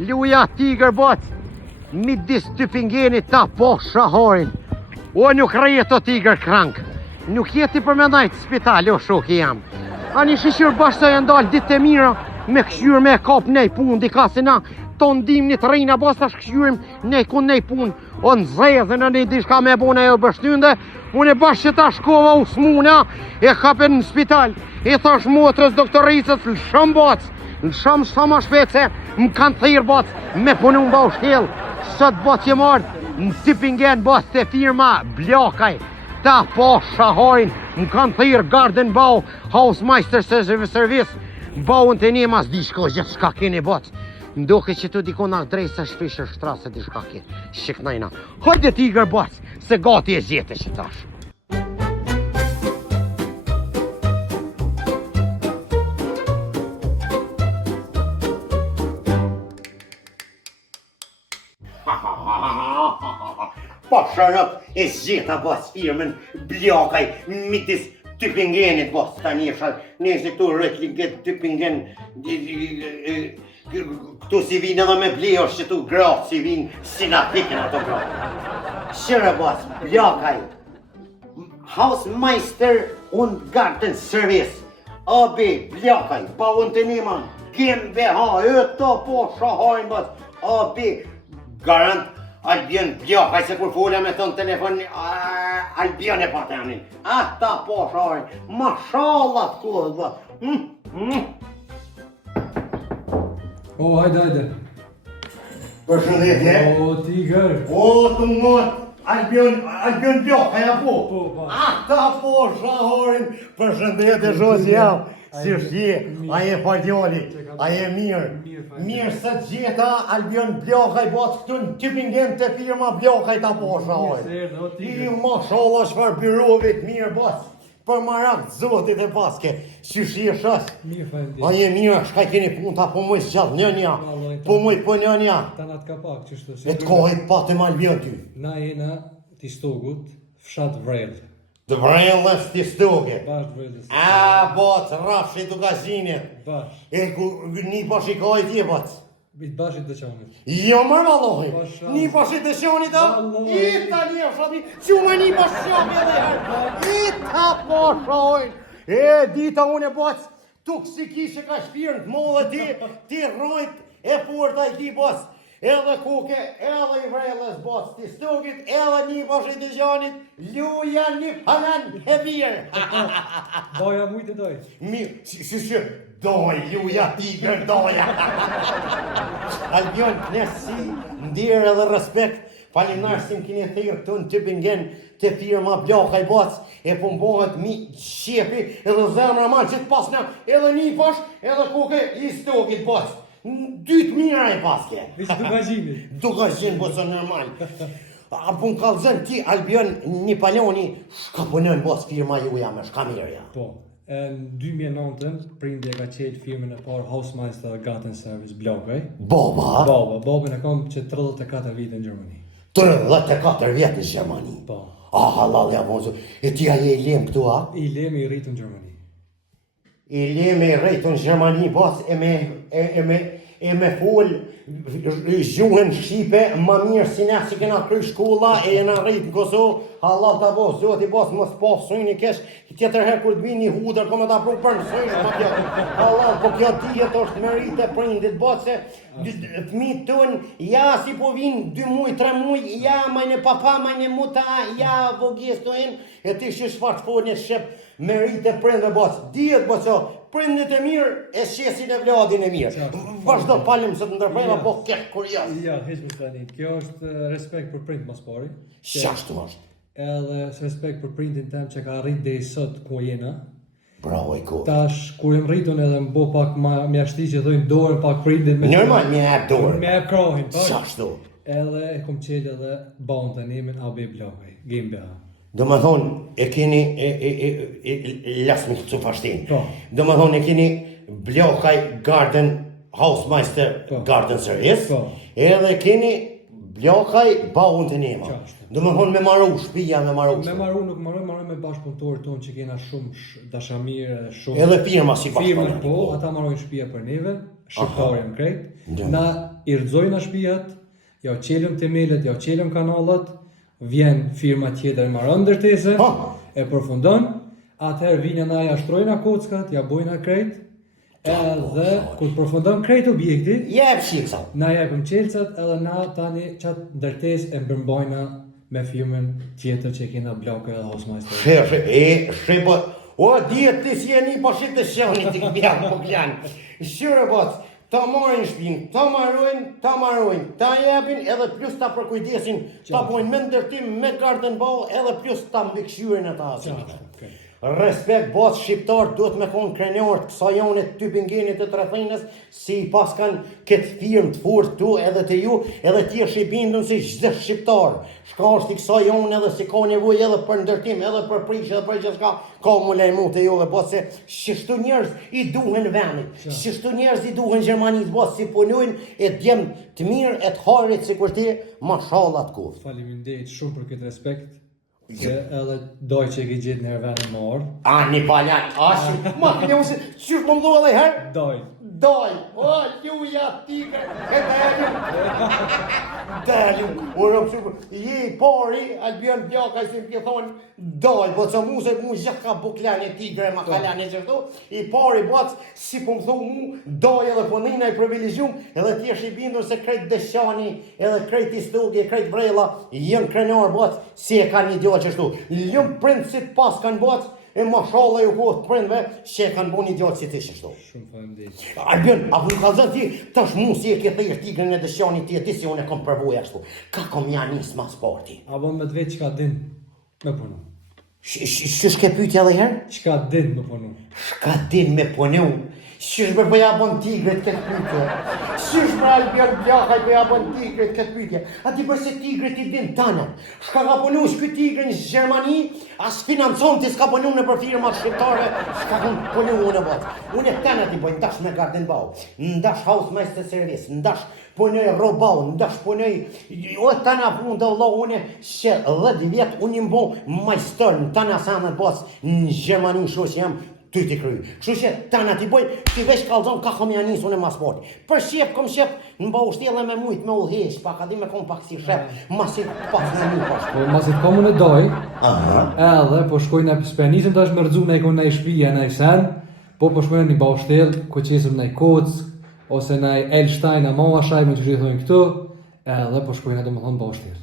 Luja Tiger bot, midis dy pingenit ta po shahorin. O nuk rejët o Tiger krank. Nuk jeti për me najtë spital, o shoki jam. A një shishur bashkë sa janë dalë ditë e mira, me këshyr me kap nej pun, dika se na të ndim një të rejna bas tash këshyrim nej kun nej pun. O në zezë në një dishka me bune e bështynde, unë e bashkë që ta shkova u smuna, e kapen në spital. E thash motrës doktoricës, lëshëm bac, lëshëm sa ma shpece, më kanë thirë bac, me punu më bau shkel. Sot bac je marrë, në Tipingen bac të firma Bljakaj. Ta po shahojnë, më kanë thirë Garden Bau, Hausmeister Service, baun të një mas di shko gjithë shka keni bac. Ndoke që tu dikona drejtë se shpishër shtrasë di shka keni. Shiknajna, hajde Tiger bac, se gati e zjete që tash. Po shërëp e zjeta bas firmen Bljakaj midis Tipingenit bas tani e shal nëse këtu rëtlinget Tipingen këtu si vinë edhe me blejosh që tu gratë si vinë si na pikin ato gratë. Shërë bas Bljakaj Hausmeister und Garten Service AB Bljakaj pa unë të niman GmbH ëto po shahojnë bas AB Garant Albion Bljakaj se kur folja me ton telefon Albion e patenin. Ata po shojnë. Mashallah të kohët ba. O, hajde. Përshëndetje. O, Tiger. O, të mot. Albion Bljakaj apo? Po, pa. Ata po shohin. Përshëndetje shoqi jam. Si shje, a je faljoli, a je mirë. Mirë se gjeta Albion Bljakaj bot këtu në Tipingen të firma Bljakaj ta po shohin. I mashallah shfar birovit mirë bot. Për marak të zotit e paske. Si shje shas. A je mirë, shka keni pun ta po moj zgjat njënja. Po moj po njënja. Ta nat ka pak qështu. E të kohit patëm Albion ty. Na jena t'i stogut, fshat vrel. Të vrellës t'i stoge. Bash vrellës. A, bot, rafshi të gazinit. Bash. E ku një po shikoj tje, bot. Bit bashit të qanit. Jo më vallohi. Pasha. Një po shit të shonit, a? Vallohi. Ita një shoni, që me një po shoni edhe herë. Ita po shojnë. E, dita unë e bot, tuk si kishe ka shpirën të mollë ti rojt e furta i ki, bot. Edhe kuke, edhe i vrellës bot, ti stugit, edhe një po shit të shonit, luja një palan e mirë. Doja mujtë doj. Mirë, si, doj, luja Tiger, doja. Albion, knesi, ndirë edhe respekt, falimnar si më kini thirë këtu në Tipingen të firma Bljakaj bac, e pëmbohet mi qepi edhe zemra malë që të pasna edhe një pash, edhe kuke i stogit bac. Dytë mira e paske. Vishë dugazhinit. Dugazhin, bësë normal. A pun kalëzën ti, Albion, një paloni, shka punën bos firma juja me shka mirëja. Po. Në 2009, prindi e ka qelë firmën e parë Hausmeister Garten Service Bljakaj. Baba? Babën e kam që 34 vite në Gjermani. 34 vjetë në Gjermani? Po. Halal ja mozu, e ti aje i lem këtu, a? I lemi i rritë në Gjermani. I lem e rritë në Gjermani, bos, e me full gjuhën Shqipe, ma mirë si ne si kena kry shkolla, e jena rritë në Kosovë, halal ta bos, zoti bos, mos po sujnë i kesh, tjetër herë kur të vinë një hudër, ko me ta pru për mësojnë, ma kjo, halal, po kjo dijet është me rritë e prindit, bos, se fëmijët tonë, ja si po vinë 2 muj, 3 muj, ja majnë papa, majnë muta, ja vogjes të enë, e ti që shfar të folnjë shqep, me rritë e prindve, bos, dijet, boso, prindit e mirë, e shesin e vladin e mirë. Vazhdo palim se të ndërprejma, po kek kur jasë. Ja, heq më stani. Kjo është respekt për prind mas pari. Shashtu është. Edhe respekt për prindin tem që ka rrit dhe i sot ku jena. Bravo i kur. Tash, kur jem rritun edhe më bo pak mjashti që dhojnë dorën pak prindin me... Normal, me e dorën. Me e krohin, pak. Shashtu. Edhe e kom qelë edhe baun të nemin AB Bljakaj, GmbH. Do më thonë, e keni, lasë më të fashtin. Po. Do më thonë, e keni Bljakaj Garden Hausmeister Garden Service. Po. Edhe keni Bljakaj baun të nema. Do më thonë me maru, shpija me maru. Me maru nuk maru me bashkëpunëtorët tonë që kena shumë dashamirë, shumë... Edhe firma si bashkëpunëtorë. Firma po, ata marojnë shpija për neve, shqiptarën krejt. Na i rrëzojnë shtëpiat, ja qelëm themelet, ja qelëm kanalat, vjen firma tjetër marrën ndërtesën, e përfundon, atëherë vinë na ja shtrojnë kockat, ja bojnë krejt, edhe kur përfundon krejt objekti, jep shiksa. na japim qelcat edhe na tani çat ndërtesë e mbërmbajna me firmën tjetër që kena Blloka edhe Hausmeister. Shqipo, o djetë të si e një pashit të shoni të këpjanë, po klanë. Shqyre botë, ta marrin shpinë, ta marrojnë, ta jepin edhe plus ta përkujdesin, ta bojnë me ndërtim, me garden ball, edhe plus ta mbikëshyrin e ta asin. Respekt botë shqiptar duhet me konë krenjort kësa jone të typingenit të Trethinës, si i pas kanë këtë firmë të furt tu edhe të ju, edhe ti është i bindun si çdo shqiptar. Shka është i kësa jone edhe si ka nevoj edhe për ndërtim, edhe për prishë, edhe për gjithka, ka mu lejmu të ju dhe botë se shishtu njerëz i duhen venit, shishtu njerëz i duhen Gjermanisë, botë si punojnë e djemë të mirë e të harit si kur ti, mashallah të kuftë. Faleminderit shumë për këtë respekt. Se edhe doj që e ke gjithë njerë venë më orë. A, një paljan, ma këne usë, qyrë më mdo edhe herë? Doj, o, juja tigre, e delim, o rëpë shumë, je i pari, Albion Bllaka si më pje thonë, doj, po që mu se mu gjithë ka buklan e tigre, ma kaljan e gjithë, i pari, po si po më thonë mu, doj edhe po nëjna i privilegjum, edhe ti është i bindur se krejt Deshani, edhe krejt Istugi, krejt Vrella, jënë krenar, po si e ka një djo qështu, jënë prindë si të pas kanë po e mashallah ju kohët prindve që e kanë bo një djallë si ti shështu. Shumë faleminderit. Albion, a vu ka zënë ti, tash mu si e ke thejrë tigrin e Deshani ti si unë e kom përvoja kështu. Ka kom ja njësë ma sporti. Apo me të vetë qka din me punu. Shke pytja dhe herë? Qka din me punu. Shka din me punu? Qysh me përja bon tigrit këtë pytje? Qysh me Albion Bllaka i përja bon tigrit këtë pytje? A ti përse tigrit i din tanën? Shka ka punu shky tigrin në Gjermani, as financon ti s'ka punu në për firma shqiptare, shka kun punu unë e botë. Unë e tena ti bëjnë, ndash me garden bau, ndash Hausmeister service, ndash punoj robau, ndash punoj, o tana punë dhe Allah, unë që 10 vjetë unë më bo majstër në tana sanë botë në Gjermani shu që jam ty t'i kry. Kështu që tana t'i boj, ti veç kalzon ka kom janis unë e ma sporti. Për shqip, kom shqip, në ba ushtjele me mujt, me udhesh, pak adi me kom pak si shep, masit pas në mu pas. Po masit komun e doj, edhe po shkojnë e spenisim tash me rëzu në i konë në i shpije në i sen, po shkojnë një ba ushtjel, ku qesëm në i koc, ose në i Elstein, a ma shaj me të shqithojnë këtu, edhe po shkojnë e do më thonë ba ushtjel.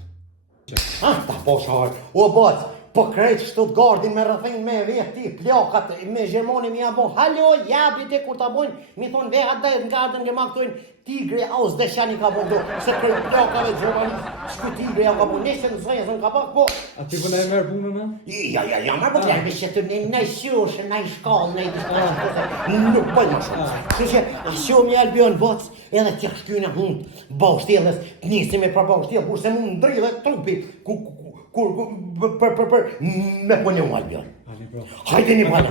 Ta po shar, o botë, po krejt Stuttgartin me rëthin me veti, plakat, me Gjermoni mi abon, halo, jabit e kur ta bojnë, mi thonë veha dhe nga dhe nga maktojnë, tigri aus Deshani ka bon do, se krejt plakave Gjermanisë, shku tigri jam ka bon, neshe në zvejëzën ka pak, po. A ti po në e merë punën, a? Ja, marrë po të lërë, që të në i shushë, në i shkallë, në i dishkallë, nuk bëjnë shumë. Që që, shumë një Albion bots, edhe tja shkyna hundë, baushtjelës, të njësi me pra baushtjelë, kur se mund ndri dhe trupi, me pune u Albion. Hajde një palja.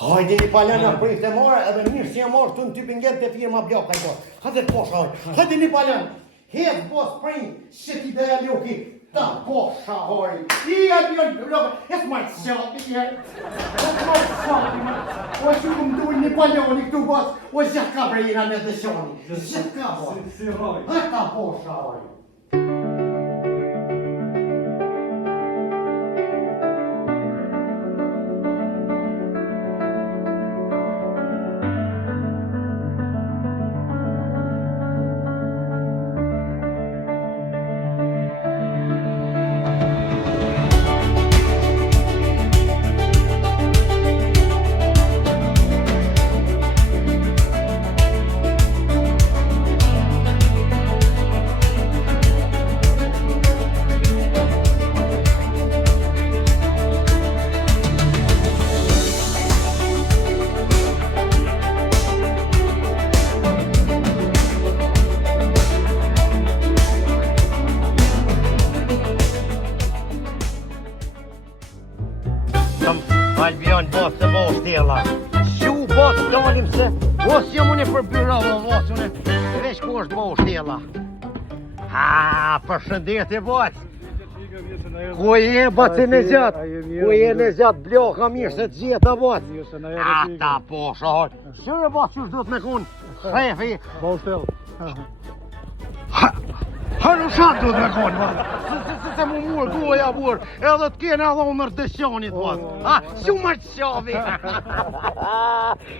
Hajde një palja në prit e mora, edhe mirë si e morë të në typinget të firma Bllaka i po. Hajde të posha, hajde një palja. Hedh bos prin, që ti dhe e ljoki, ta posha hori. I Albion Bllaka, e s'majtë shati njerë. E s'majtë shati ma. O që ku mduj një paljoni këtu bos, o gjithë ka brejna në Deshani. Gjithë ka hori. Hajde ta posha hori. Albion botë se bo shtjela. Shu botë dalim se, os jam unë e përbyrova, os unë veç ku është bo shtjela. Ha, përshëndetje botë. Ku je baci në gjatë? Ku je në gjatë bloka mirë se të gjitha baci? Ata po shahoj. Shure baci që duhet me kun shefi. Haru shatë duhet me kun baci. Se mu murë goja burë. Edhe të kene edhe unë dëshonit baci. Shumë të shafi.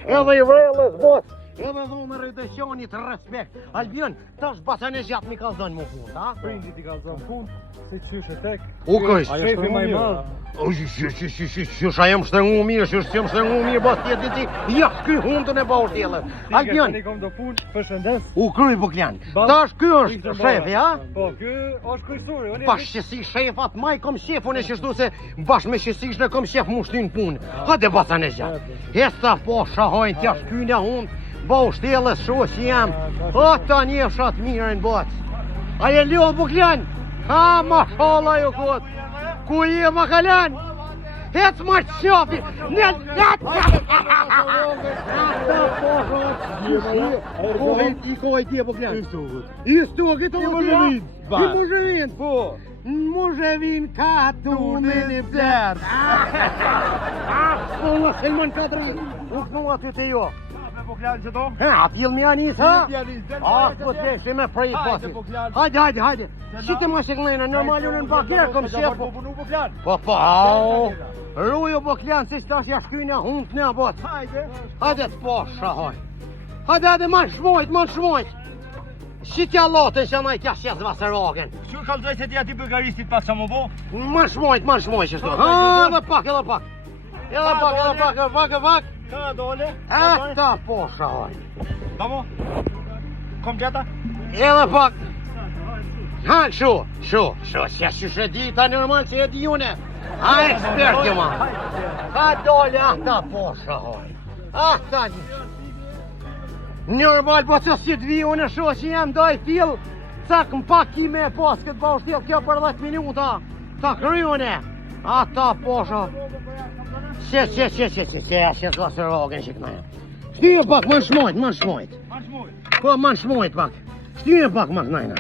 Edhe I vrelës baci. Edhe dhunë rëdëshonit respekt. Albion, tash basa në gjatë mi ka zonë mu punë, ha? Prindit I ka zonë punë, si qysh e tek. U kësh? Aja shpefi ma I marë. Qysh a jem shtengu mirë, qysh jem shtengu mirë, bas tjetë ti, jash ky hundën e bërë tjele. Albion, Ti kom do punë, përshëndes. u kryj buklan. Tash ky është shefi, ha? Po, ky është kryesori. Pa shqesi shefat, ma I kom shefun e qështu se bashkë me shqesish në kom shef mu shtin punë. Hade basa në gjatë. Hesta po shahojnë t'ja shkynë hundë. Ba u shtelës shu që jam. O ta një shatë mirën bëtë. A je ljohë buklan? Ha, ma shala ju këtë. Ku je ma kalan? Hec ma të shafi. Në I kohë I tje buklan. I stugit o tje. I muzhevin. Po. Muzhevin ka tunën I blerë. Unë Selman Kadri. U kënu aty të jo. Ha, t'jil mi anis, ha? Po të shi me prej pasi. Hajde. Qite ma sheklejnë, normal unë në bakjerë kom shef. Po, au. Ruju boklan, si shtash jashkynë hundë në abot. Hajde t'po shahoj. Hajde, man shmojt. Shitja lotën që najt jashes vasërogen. Që kalzoj se ti ati bulgaristit pak sa më bo? Man shmojt qështu. Ha, edhe pak. Edhe pak. Ka dole? Ata po shahoj. Damo? Kom gjata? Edhe pak. Ha, shu, që e di ta normal që e di june. Ha, ekspertje ma. Ha, dole, ata po shahoj. Ata një. Normal, po që si të vi unë shu që jam doj fil, cak më pak kime e pas këtë pa ushtil kjo për 10 minuta. Ta kryune. Ata po shahoj. Që zlasë rogen që këna. Shtyje pak, man shmojt. Po, man shmojt pak. Shtyje pak, man knajna.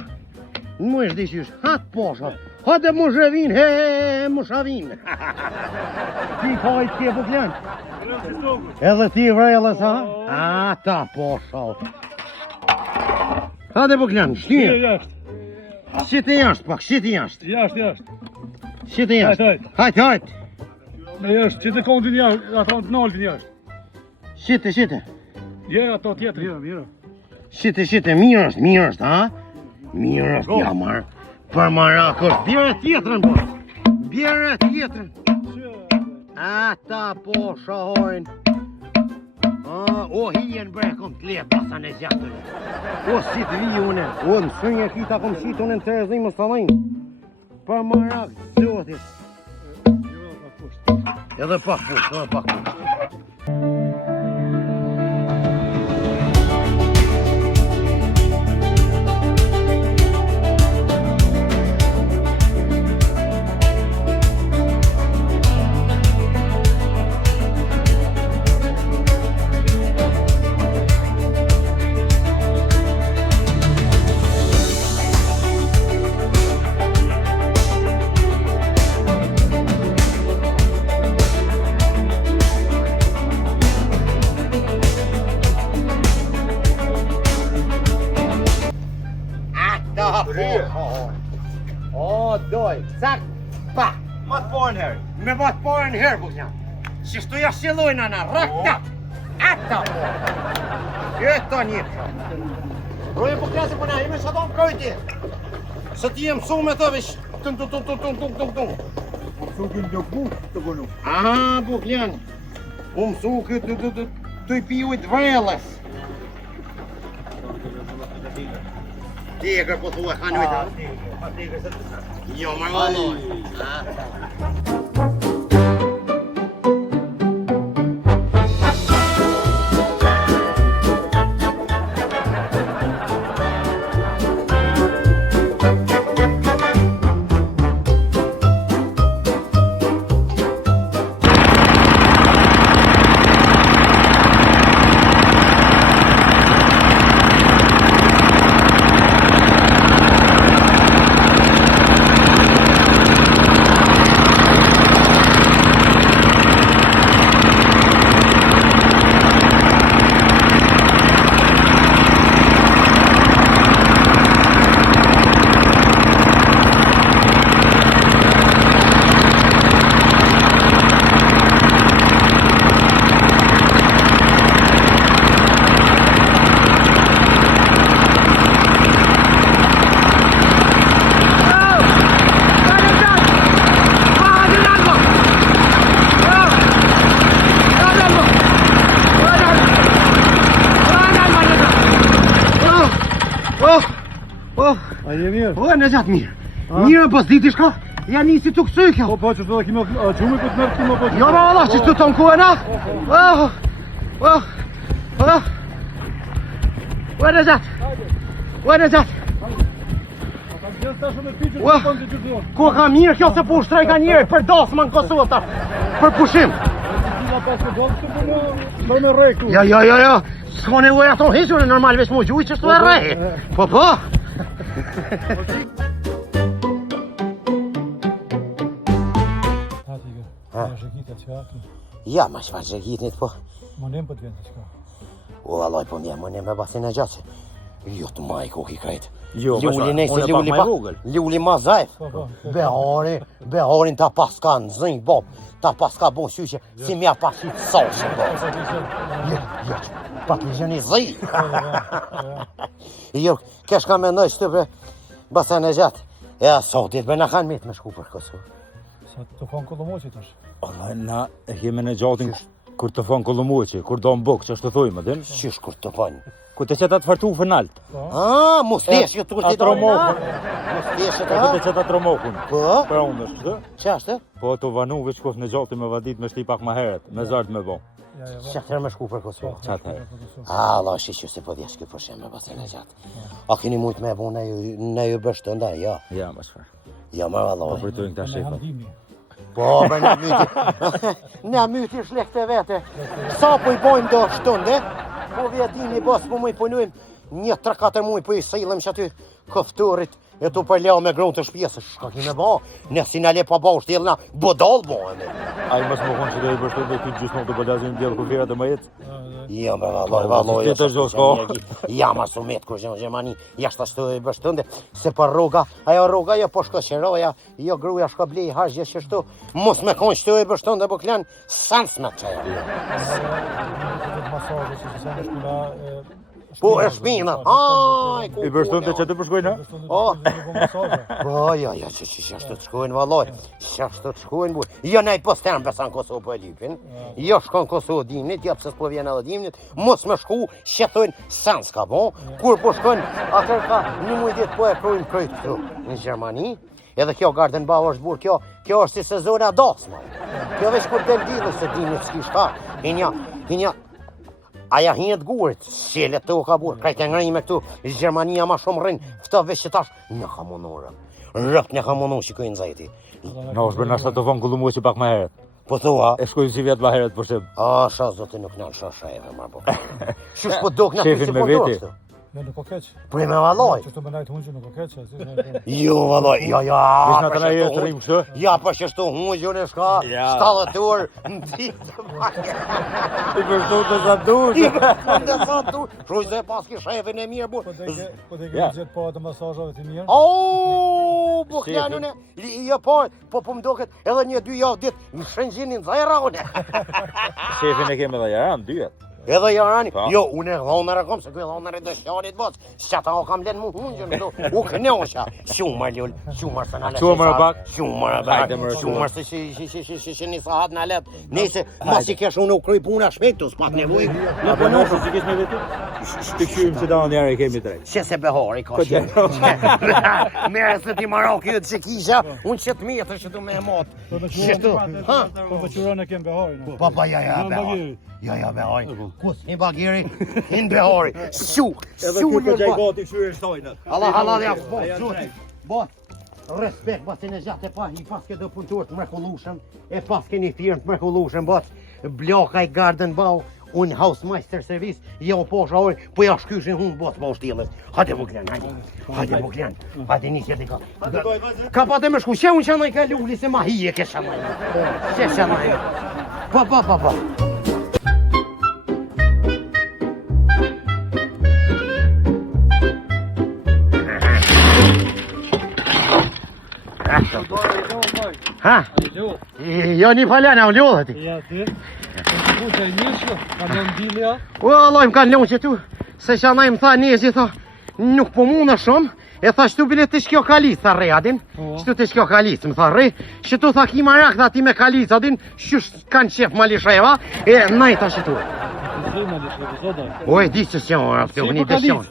Në mu ishtë dishysh. Hatë posha. Hate muzhevin, mushavin. Ti kajt kje buklan. Edhe ti vrelës, ha? Ata posha. Hate buklan, shtyje. Shite jashtë pak, Jashtë. Shite jashtë. Hajt. Në jashtë, që të kondin jashtë, ato të naltin jashtë. Shite. Je, ato tjetër. Mira. Shite, mirë është, ha? Mirë është, ja marë. Për marakër, bjerë tjetërën. Ata po shahojnë. O hijen bre, kom të letë basa në gjatër. O si të vi une. O në sënje kita kom qitë unë në të rezim më stalajnë. Për marakë, zotit. Edhe pak pusht. O, doj, cak, pa. Matë porën herë. Me batë porën herë, buknja. Që shtu ja shilojnë ana, rakta. Ata po. Këta njëpë. Roje buknja se përna, ime që ato më projti. Se ti e mësu me të vish. Tung. Mësu kënë do bukë të bënu. Aha, buknjan. U mësu këtë të i pijujt vrelës. Tigër po thua, hanujta. Jo, marvaloj. je mirë? O, në gjatë mirë. Mirë, bës diti shka. Ja nisi të kësoj kjo. Po, që të kime qume këtë mërë kime po. Jo, ma Allah, që të tonë kohë na. O, në gjatë. O, në gjatë. Ko ka mirë kjo se po shtroj ka njerë për dasma në Kosovë ta. Për pushim. Ja. S'ka nevoj ato hequr, normal veç mu gjuj që shtu e rej. Po. Ja, ma shfa gjekitnit po. Monem për të vjenë të shka. O, alloj po mje, monem e basin e gjatë. Jo të maj koki krejt. Jo, Ljuli nëjse ljuli ma zajf. Beharin ta pas ka në zënjë bob. Ta pas ka bon syqe si mja pasit sashë bob. Jo, pak një gjeni zëj. Jo, kesh ka me nëjë shtype basen e gjatë. E sotit be në kanë mitë me shku për Kosovë. Sa të fanë Kolomoqit është? Na e kemi në gjatin kur të fanë Kolomoqi, kur do në bukë, që është të thujmë, din? Qysh kur të fanë? Ku të qëta të fartu fënalt. Mos theshë të kërti të Atromokun. Mos theshë Ku të qëta Atromokun. Po? Pra unë është këtë. Që ashtë? Po të vanu veç kof në gjati me vadit me shti pak ma heret, me zartë me bo. Qatër me shku për Kosovë? Qatë Allah, shi që se po dhjesh kjo përshem me basen e gjatë. A keni mujt me bu në ju bështë të ndaj, ja? Ja, ma shfarë. Ja, më Po valloj. përtojnë këta shefa. Po, për në myti. Në myti shlekte vete. Sa po i bojmë do shtunde, po vjetini bas po mu i punujmë 1-3-4 muj po i sejlëm që aty këfturit e tu përleo me grunë të shpjesë. Shka ki me ba? Ne si në le pa ba u shtjelna, bodal bojmë. A i mas më konë që do i bërshtu dhe ty gjusë në të bëllazin djelë kur firat e më jetë. Ja, më valloj. Si të është do shko? Ja, ma sumet kur që në Gjermani, jashtë ashtu e bështënde, se për rruga, ajo rruga jo po shko qeroja, jo gruja shko blej hargje që shtu, mos me konë shtu e bështënde, po klan sans me qeja. Po e shpina, I bërshtu të që të përshkojnë, Po, ja, që ashtu të shkojnë valloj, që ashtu të shkojnë buj. Jo nejt po stërnë besan Kosovë po e lypin, jo shkon Kosovë dimnit, jo pëse s'po vjen edhe dimnit, mos me shku, shqethojnë sans ka bo, kur po shkojnë, atër ka një muj ditë po e krojnë krejt këtu në Gjermani, edhe kjo Gardenbau është burë, kjo është si sezona dasma. Kjo veç kur del dilë se dimnit s'ki shka, hinja, aja hinjet gurit, shelet të u ka burë, krejt e ngrej me këtu, Gjermania ma shumë rrinë, këta veç që tash, një hamonore. Rëpt një hamonore që kujnë zajti. në është bërë nashtë të fanë kullumu që pak ma heret. Po thua? E shkojnë si vjetë ma heret për shqip. Sha zote nuk në shashajve, marë po. Shush po dok në të Shefin si me po veti. dorë. Ja, nuk o keq. Po i me valloj. Që të më najtë hunqë nuk o keq. Jo, valloj, ja, Vesh në për të na jetë shështu rrim kështë? Ja, për shështu hungjën e shka, Ja. 70 orë, në ditë të bakë. I bërshtu të sa dushë. Në sa tu, shuj se pas ki shefin e mirë, Po bu. dhe ke Ja. gjithë po të masajave të mirë. Bu kjanën e, jo po më doket edhe 1-2 javë ditë, në shëngjinin zajraune. Shefin e keme dhe jaran, dyjet. Edhe jarani, Pa. jo, unë e dhonër e kom, se kuj dhonër e dëshjarit bot, që ata o kam lenë mu hungjën, u kënjoqa, shumër lull, shumër se në letë. Shumër e bak? Shumër e Hajde, bak, mërë, shumër se që një sahat në letë, nese, mas i kesh unë u kryj puna shpektu, s'pak nevoj, A për nështë që kish me vetu? Të kyrim që da në njerë i kemi drejt. që se behori ka shumë. Mere se ti marok ju të që kisha, unë që të mjetër që tu me e motë. Qështu, ha? Po të qurën e kem beharin. Pa, ja, behori. Ja, behori. Kus, një bagiri, një behori. Shu në bot. gati këshu e shtojnë. Allah, ja, po, zoti. Bot, respekt, basin e gjatë e pa, i paske do punëtor të mrekullushëm, e paske një firmë të mrekullushëm, bot, bloka i Gardenbau, unë Hausmeister Service, jo po shahori, po ja shkyshin hunë bot pa ushtilës. Hajde Buklan, hajde Buklan, hajde nisje di ka. Ka pa të më shku, që unë që nëj ka lulli se ma hije ke shanaj. Që shanaj. Pa. Ha? Jo një falana u ljohë ti. Ja, ti? Po të njëshë, ka në ndilja. O, Allah, më kanë ljohë që tu, se që anaj më tha njëzi, tha, nuk po muna shumë, e tha shtu bile të shkjo kalic, tha re adin, shtu të shkjo kalic, më tha re, që tu tha ki marak dhe ati me kalic adin, shush kanë qef malisheva, e najta që tu. O, e di që s'jo, unë i dëshjon.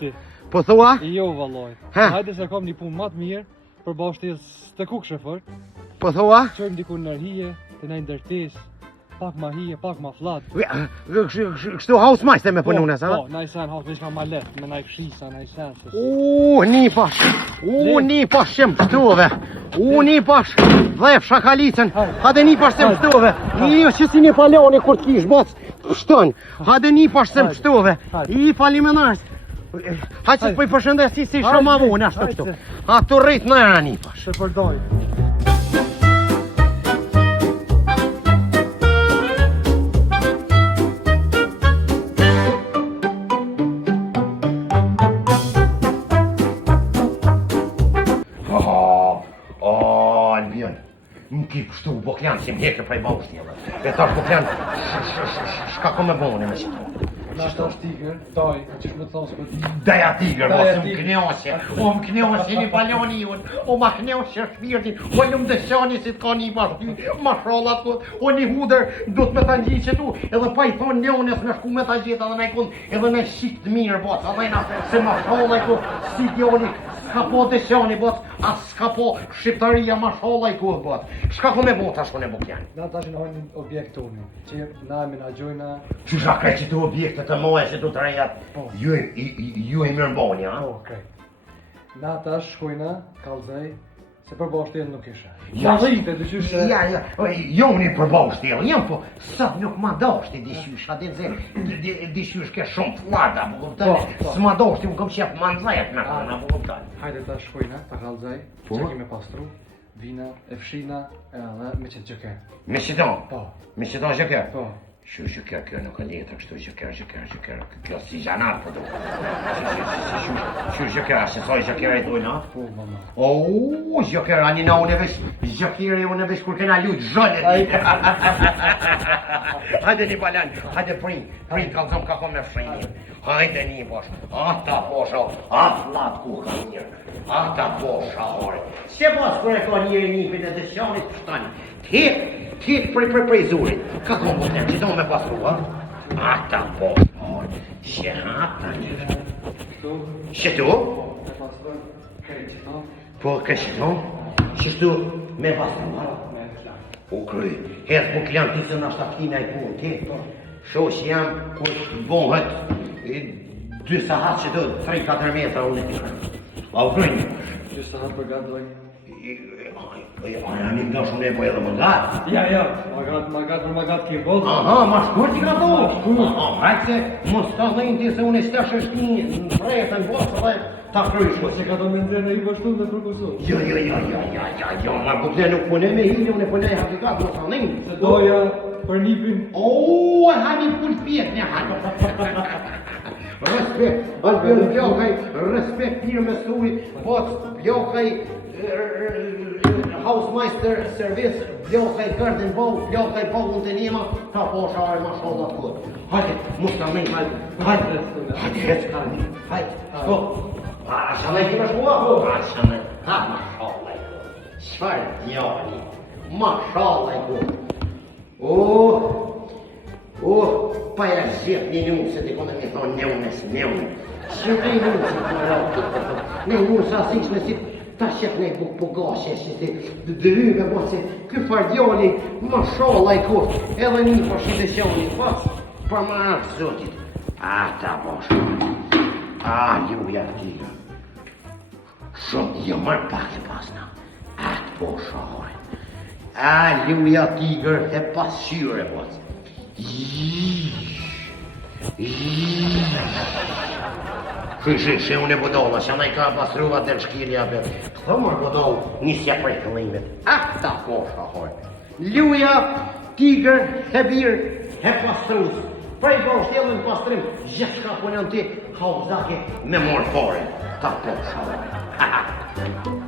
Po thua? Jo valloj. Ha? Hajde se kam një punë më të mirë për bashkëtes të kukshëfër. Po thua? Çojmë diku në hije, të na ndërtes, pak ma hije, pak ma flat. Kështu house-majster me punune, sa? Po, na i sen hos, ka ma let, me na i fshisa, na i sen. Një pash. Një pash që më pështuve. Një pash dhe shakalicën. Hade një pash që më pështuve. Një që si një paloni kur t'kish bac pështon. Hade një pash që më pështuve. I falimenars. Hajtë që të pëj përshëndesi si shumë avun, ashtu kështu. A të rrit në era një pash. Se përdoj. Albjörn, më ki kështu boklan si më heke prej baushti, e tash boklan, shka ko me bone me qëto. Na është tiger, daj, që shme të thonë së këtë. Daja tiger, Daja mos më tiger. knjose, o më knjose një paloni jun, o ma knjose shpirtin, o një më dëshani si t'ka një bashky, ma shrallat ku, o një huder, du të me ta ngjiqe tu, edhe pa i thonë njones me shku me ta gjitha edhe ne kun, edhe ne shik të mirë, bot, edhe na se ma shrallaj ku, si djoni, s'ka po dëshani, bot, as s'ka po shqiptaria ma shrallaj ku, bot, shka ko me bot ashtu në bukjan. Na tash në hojnë objekt tonë, që na me na gjojna. Që shka që të objekte të moja që të të rejat, ju e mirë mboni, ha? Po, okej. Na tash shkojna, kallzej, se për bashkëtjel nuk isha. Ja, Rrite, dyqysh se... Ja, jo një përbau shtjelë, jam po, sot nuk ma doshti dishysh, a dishysh ke shumë flada, më kuptani, s'ma doshti, më kom qef manzajat me kona, më kuptani. Hajde tash shkojna, ta kallzej, Po? që kime pastru, vina, e fshina, edhe me qëtë gjëker. Me qëton? Po. Me qëton gjëker? Po. Shu gjëker, kjo nuk e letër, kështu gjëker, kjo si gjanar për du. Shu gjëker, a shësoj gjëker e dojnë, ha? Po, mama. O, gjëker, ani na unë e vesh, gjëkeri unë e vesh kur kena lujt zhëllet. Hajde një balan, hajde prin, kalzom ka ko me fshinje. Hajde një bosh, ata posha, flat ku ka mirë, ata posha ore. Se pas kër e ka njëri njipin e dësjanit pështani, tek prej zurit, ka ko më të që do me pasru, ha? Ata posha ore, që ata njëri. Këtu, Që tu? e pastroj, kërë qëto, Po kështu, qështu me pasru, ha? me e shla. U kryj, hedh po klan ti se nashta kina i punë ti. Shoh që jam kur bëhet 2 sahat që do 3-4 metra unë ti. A u kryj? Gjysë të hatë për gatë dojnë. A jam i ndosh unë e po edhe më gatë. Ja, ma gatë ke bëllë. Aha, ma shkur që ka do. Hajtë se mos ta dhejnë ti se unë e stash është një në prejtën bosë dhe ta kryj shko. Se ka do me ndre në i bështu dhe përkusu. Jo, ma bukle nuk pune me hili, unë e pune e hakikat, mos ta dhejnë. Se doja për nipin. O, e hani pull pjetë një hani. Respekt, Albjörn Bjokaj, respekt pirë me suri, boc Bjokaj, Hausmeister Service, Bjokaj Garden Bow, Bjokaj Bowun të njema, ta posha e ma shodhat kod. Hajde, musta me hajde, shko. A shanaj kime shkua? A shanaj, ha, ma shalaj kod. Shfar djani, ma shalaj kod. Pa ja zhjet një njënë, se të kone me thonë njënës. Që ne njënë se të rrë, ne njënë sa siqë në si ta shqet ne po gashe, që si dëryve, po se kë fardjoni, ma shala i koftë, edhe një për shqiteshjoni, pas, për ma artë zotit. Ta boshë, juja tira. Shumë jo marë pak e pasna, atë boshë ahore. Juja tigër e pas shyre, boshë. Shë unë e budolla, që anaj ka pasruva të shkilja për. Këmër budoll, nisja prej këllimit. Ta posha, hoj. Luja, tigër, hebir, he pastrus. Prej boshtjellën pastrim, gjithë ka punën ti, hauzake me morë fore. Ta posha, hoj.